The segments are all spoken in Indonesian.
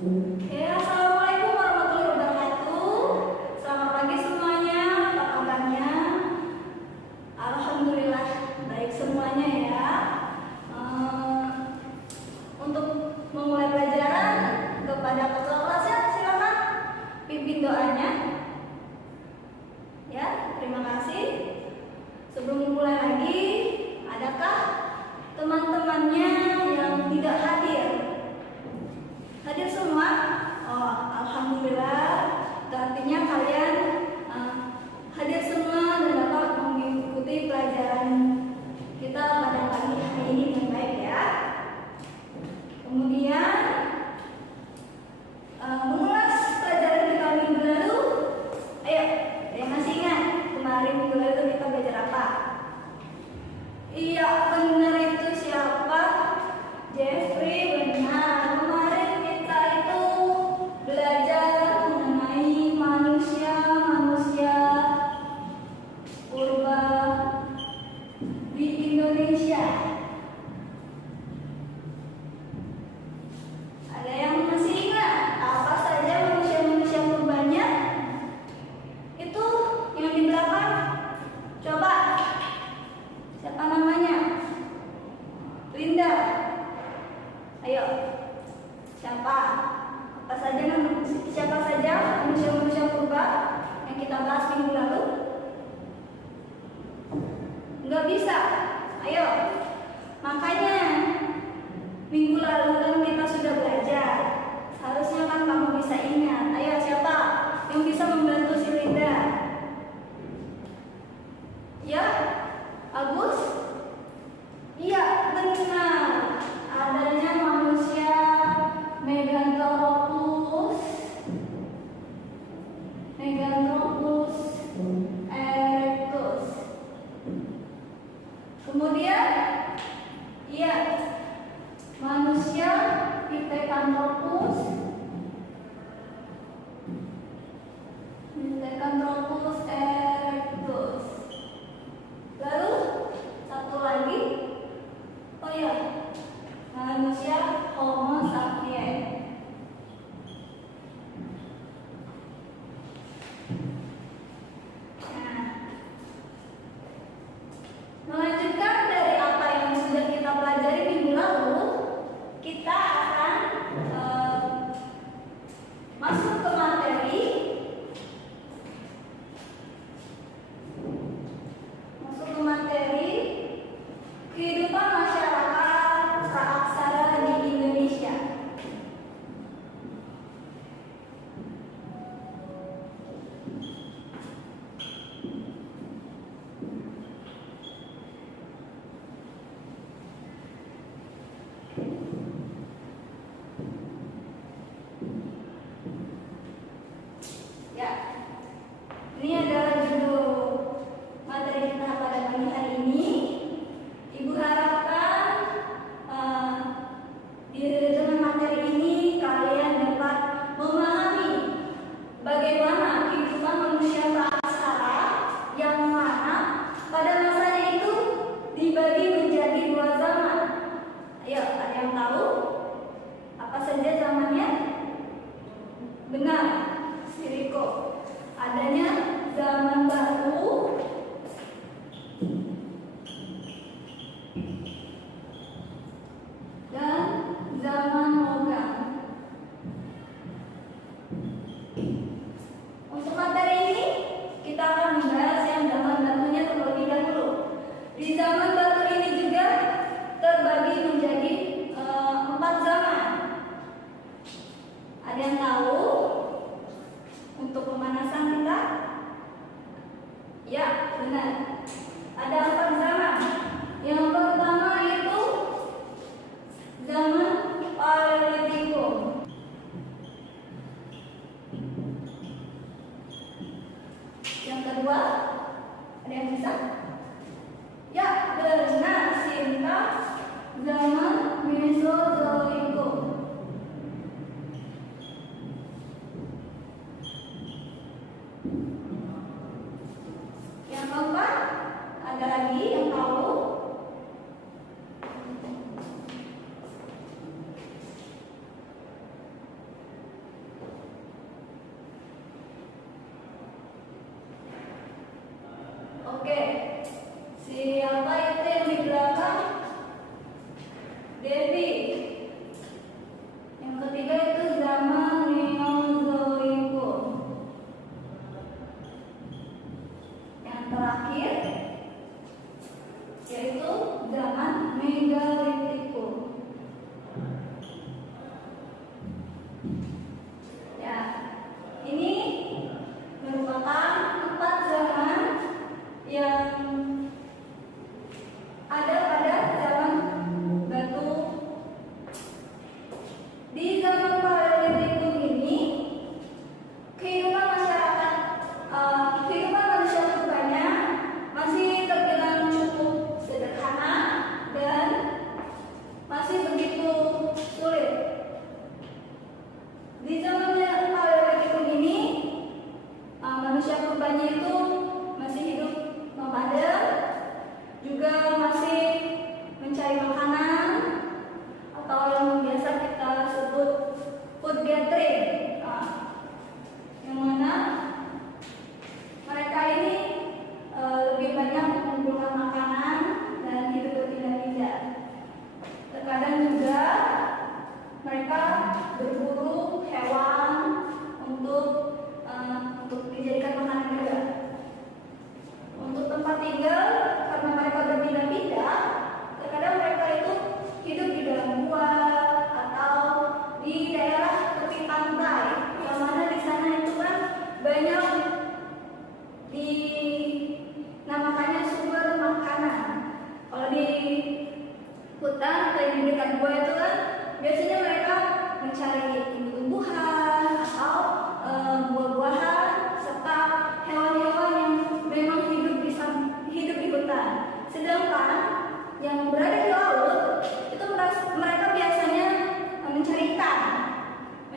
Assalamualaikum warahmatullahi wabarakatuh. Selamat pagi semuanya, apa kabarnya? Alhamdulillah baik semuanya ya. Untuk memulai pelajaran, kepada ketua kelasnya silakan pimpin doanya. Ya, terima kasih. Sebelum memulai lagi, adakah teman-temannya yang tidak hadir? Hadir semua? Oh, alhamdulillah. Itu artinya kalian hadir semua dan dapat mengikuti pelajaran kita pada pagi hari ini dengan baik ya. Kemudian mengulas pelajaran kita minggu lalu. Ayo, yang masih ingat kemarin minggu lalu kita belajar apa? Iya, benar itu siapa? Jeffrey, benar. Kemarin kita itu belajar mengenai manusia purba di Indonesia. Ada yang masih ingat apa saja manusia purbanya? Itu yang di belakang. Coba, siapa namanya? Linda. Ayo, siapa saja manusia purba yang kita bahas minggu lalu? Nggak bisa. Ayo, makanya minggu lalu kan kita sudah belajar. Seharusnya kan kamu bisa ingat. Ayo, siapa yang bisa membantu si Linda? Ya, Agus? Iya, benar. Adanya manusia Meganthropus erectus. Kemudian, iya, manusia Pithecanthropus erectus. Lalu satu lagi, oh ya, manusia Homo sapiens. Melanjutkan dari apa yang sudah kita pelajari minggu lalu, kita akan masuk ke materi. Kehidupan masyarakat praaksara di Indonesia. Ya, ini adalah judul materi kita pada pagi hari ini. Ibu harapkan dengan materi ini kalian dapat memahami bagaimana kehidupan manusia praaksara yang mana pada masanya itu dibagi menjadi dua zaman. Ayo, ada yang tahu apa saja zamannya? Benar, si Riko. Adanya zaman baru, dan zaman logam. Untuk materi ini kita akan membahas yang zaman batunya terlebih dahulu. Di zaman batu ini juga terbagi menjadi 4 zaman. Ada yang tahu untuk pemanasan kita? Ya, benar. Ada 4 zaman. Yang pertama itu zaman Paleolitikum. Yang kedua, ada yang bisa? Ya, benar, Sinta, zaman Mesozoikum. Yang keempat, ada lagi yang tahu?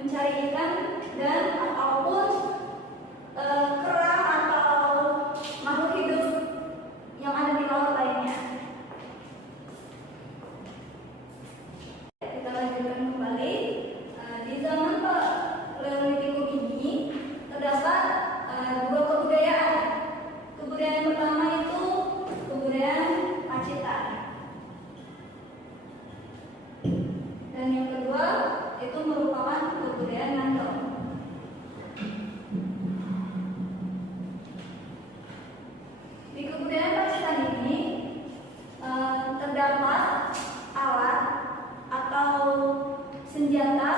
mencari ikan dan ataupun kerang atau makhluk hidup yang ada di laut lainnya. Kita lanjutkan kembali. Di zaman Paleolitikum ini terdapat dua kebudayaan. Kebudayaan pertama itu kebudayaan Pacitan, dan yang kedua itu merupakan kebudayaan Nanto. Di kebudayaan Pacitan ini terdapat alat atau senjata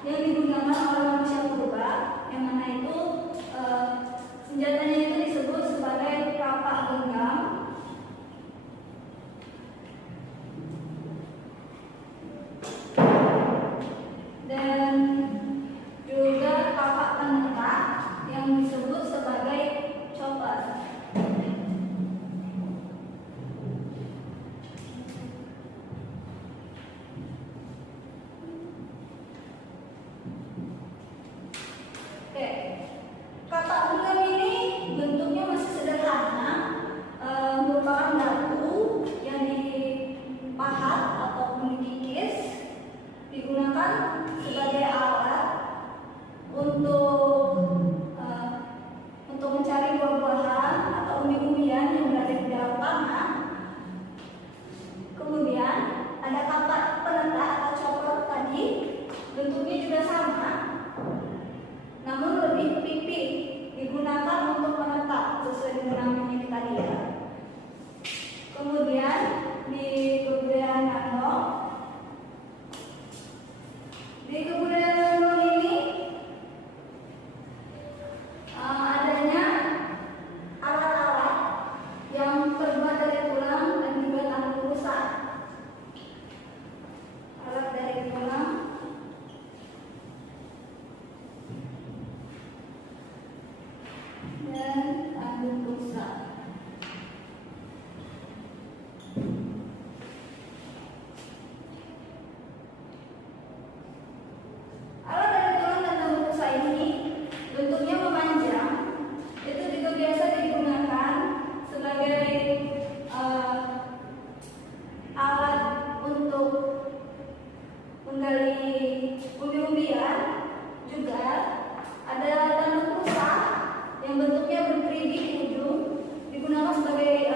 yang digunakan oleh manusia purba, yang mana itu senjatanya itu disebut sebagai kapak genggam dan juga kapak penentang yang disebut sebagai chopper. Oke, kapak genggam ini bentuknya masih sederhana, merupakan batu yang dipahat ataupun dikikis, digunakan sebagai alat untuk mencari buah-buahan atau umbi-umbian yang berada di dalam tanah. Kemudian ada kapak penentang atau chopper tadi, bentuknya juga sama, namun lebih pipih, digunakan untuk menetap sesuai dengan namanya ini tadi ya. Kemudian di kebudayaan Nano, ini adanya alat-alat yang terbuat dari tulang dan juga tangan rusa. Alat dari tulang dan tanduk rusa. Alat dari tulang dan tanduk rusa ini bentuknya memanjang, itu juga biasa digunakan sebagai alat untuk menggali umbi-umbian. Juga ada tanduk rusa yang bentuknya bergerigi di ujung, digunakan sebagai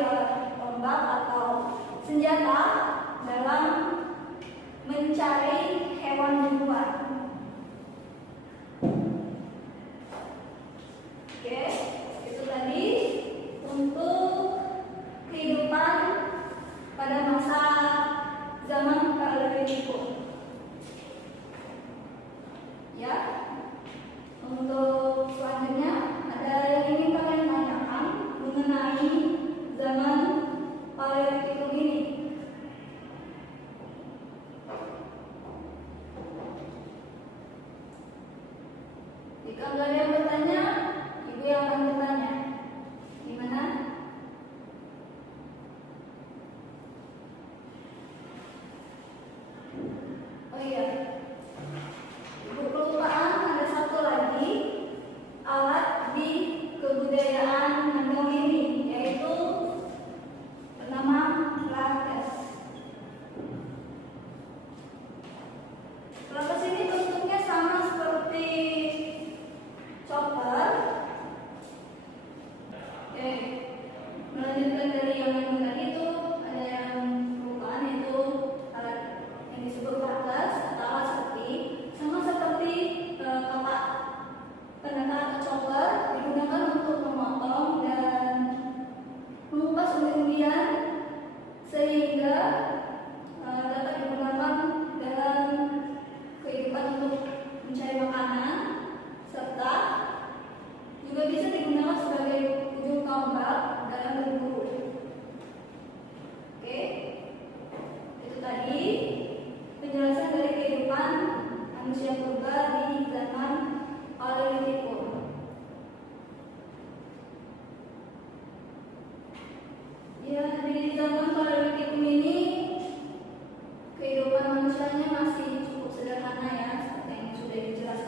tombak atau senjata dalam mencari hewan di luar. Oke, itu tadi untuk kehidupan pada masa zaman Paleolitikum. Ya, untuk selanjutnya ada yang ingin kalian tanyakan mengenai zaman Paleolitikum ini? Jika nggak ada yang bertanya, ibu yang akan bertanya. Gimana? Oh iya, ibu kelupaan ada satu lagi alat di kebudayaan Nandong ini, yaitu bernama lakas. Lakas ini bentuknya sama seperti chopper. Oke, melanjutkan dari yang tadi itu ada yang kelupaan, itu alat yang disebut lakas atau alat seperti sama seperti kapak penentang atau chopper, digunakan untuk memotong dan mengupas umbi-umbian sehingga dapat digunakan dalam kehidupan untuk mencari makanan, serta juga bisa digunakan sebagai ujung tombak dalam berburu. Oke, itu tadi penjelasan dari kehidupan manusia purba di zaman Paleolitikum. Ya, di zaman Paleolitikum ini kehidupan manusianya masih cukup sederhana ya, seperti yang sudah dijelaskan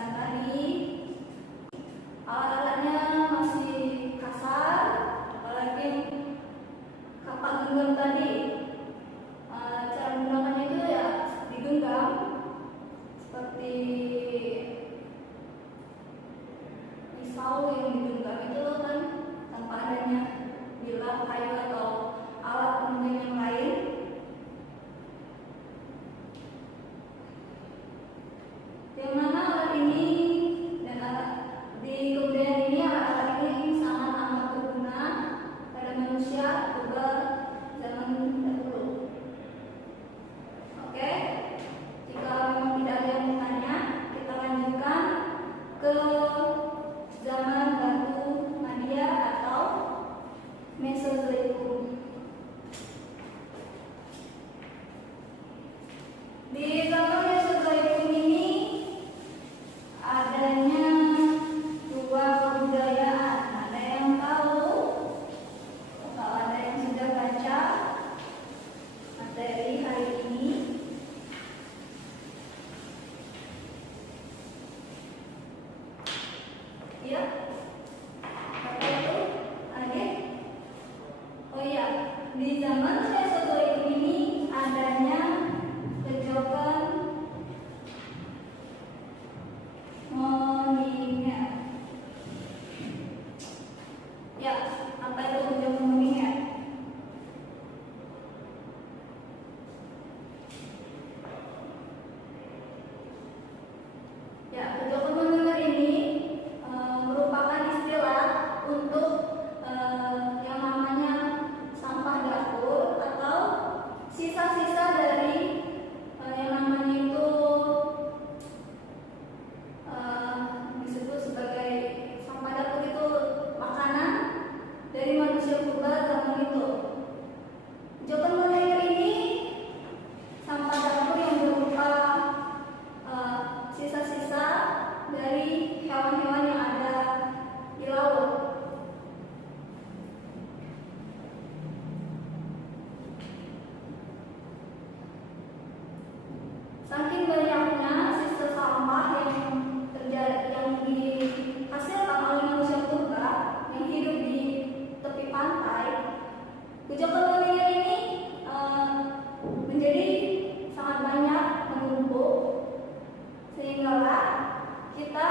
kita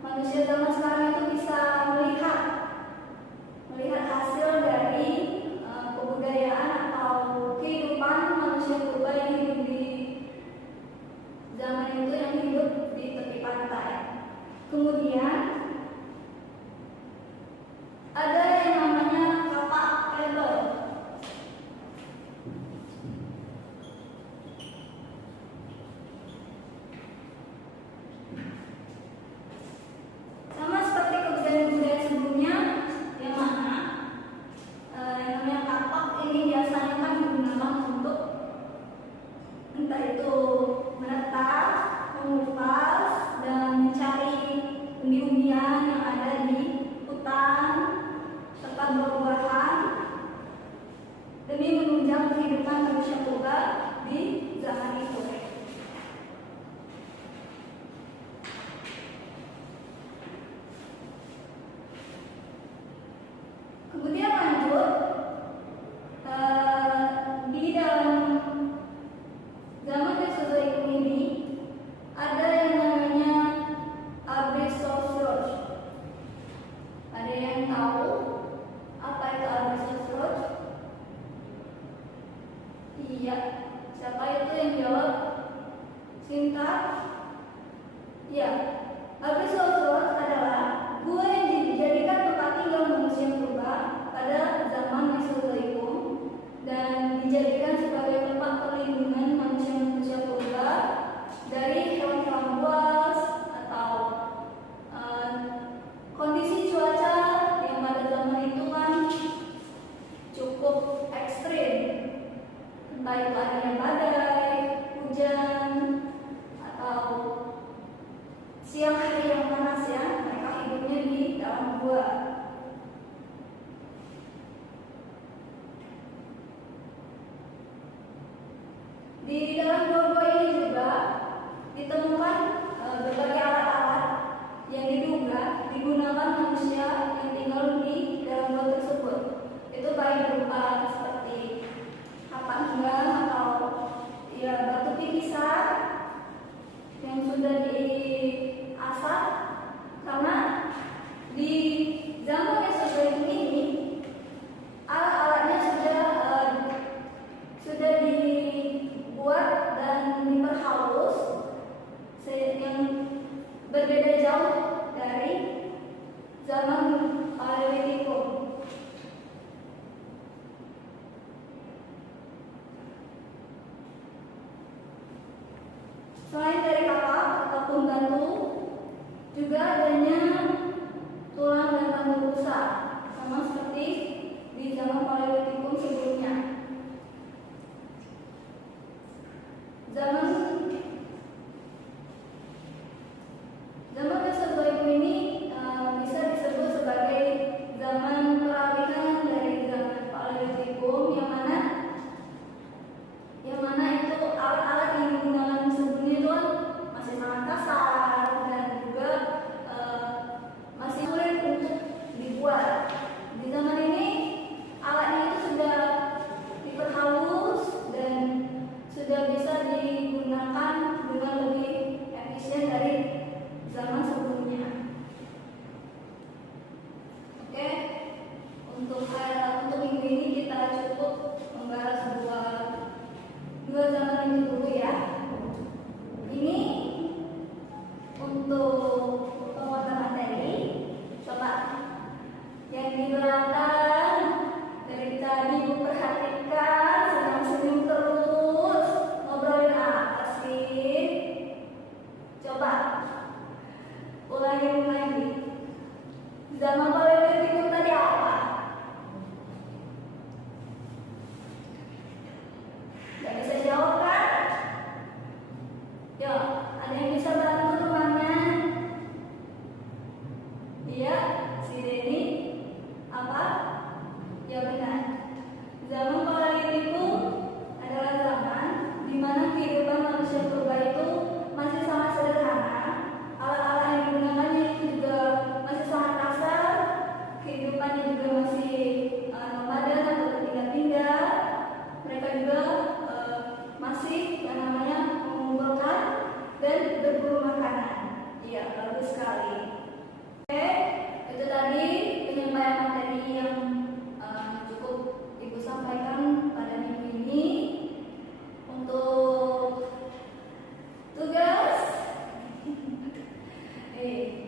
manusia zaman sekarang itu bisa melihat hasil dari kebudayaan atau kehidupan manusia purba yang hidup di zaman itu, yang hidup di tepi pantai. Kemudian ada yang namanya kapak pebble. Sama seperti kebudayaan-kebudayaan sebelumnya, yang mana yang namanya kapak ini biasanya kan digunakan untuk entah itu menetap, mengupas, dan mencari umbi-umbian yang ada di hutan serta buah-buahan demi menunjang kehidupan manusia purba di zaman itu. Kemudian lanjut, di dalam zaman Mesozoikum ini ada yang namanya Albertosaurus. Ada yang tahu apa itu Albertosaurus? Iya, siapa itu yang jawab? Singkat. Ya, Albertosaurus adalah gua yang dijadikan tempat tinggal manusia purba pada zaman Mesozoikum dan dijadikan sebagai tempat perlindungan manusia purba dari hewan-hewan buas atau kondisi cuaca yang pada zaman itu kan cukup ekstrim, entah itu adanya badai, hujan, atau siang hari yang panas ya. Mereka hidupnya di dalam gua. Di dalam gua-gua ini juga ditemukan berbagai alat-alat yang diduga digunakan manusia yang tinggal di dalam gua tersebut. Itu baik berupa seperti kapanggang atau ya batu pipisan yang sudah diasap, karena di zaman Mesozoikum ini alat-alatnya sudah dibuat dan diperhalus yang berbeda jauh dari zaman Paleolitikum. Selain dari kapak ataupun batu, juga adanya tulang dan tanduk rusa, sama seperti di zaman Paleolitikum sebelumnya. Zaman Mesozoikum ini bisa disebut sebagai zaman peralihan dari zaman Paleolitikum, yang mana itu alat-alat yang digunakan sebelumnya itu masih sangat kasar dan juga masih sulit untuk dibuat. Di zaman ini alatnya itu sudah diperhalus dan sudah bisa digunakan dengan lebih efisien dari zaman sebelumnya. Oke, untuk minggu ini kita cukup membahas dua zaman ini dulu ya. Ini untuk penguatan materi. Coba yang di belakang dari tadi Ibu perhatikan, senyum-senyum terus, ngobrolin apa sih? Coba ulangi lagi. Zaman Paleolitikum tadi apa? Gak bisa jawab kan? Yuk, ada yang bisa bantu temannya? Iya, si Denny. Apa? Ya benar. Zaman Paleolitikum adalah zaman di mana kehidupan manusia purba itu masih sangat sederhana. Alat-alat yang digunakannya itu juga masih sangat kasar Oke.